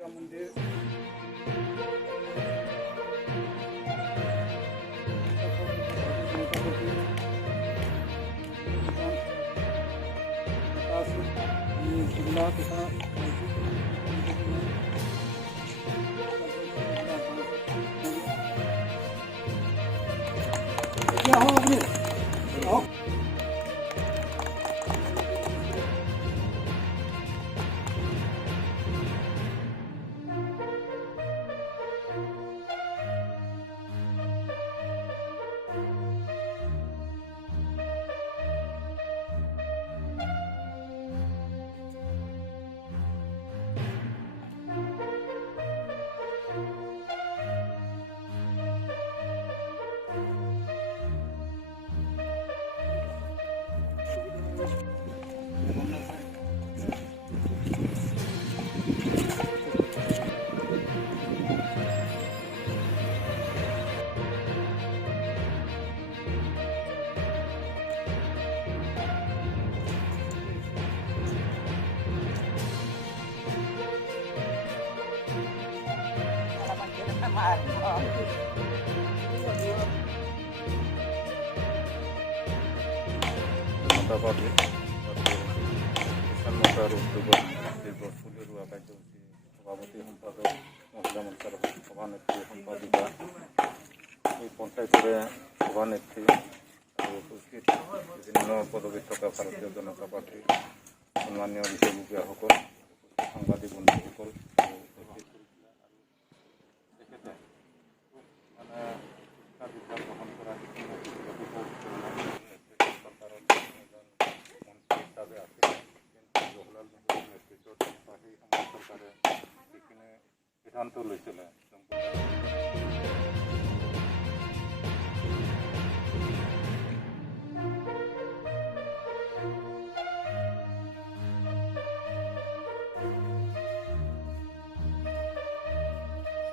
মন্দিৰ जिल्हा तथा মোটামুটি কিষাণ মৰ্চাৰ উদ্যোগত পুলি ৰোৱা কাৰ্যসূচী সভাপতি সম্পাদক মহিলা মৰ্চাৰ সভানেত্ৰী সম্পাদিকা এই পঞ্চায়তৰে সভানেত্ৰী আৰু উপস্থিত বিভিন্ন পদবীত থকা ভাৰতীয় জনতা পাৰ্টীৰ সন্মানীয় বিষয়ববীয়াসকল সাংবাদিক বন্ধুসকল তেখেতে মানে শিক্ষা দীক্ষা গ্ৰহণ কৰা সিদ্ধান্ত লৈছিলে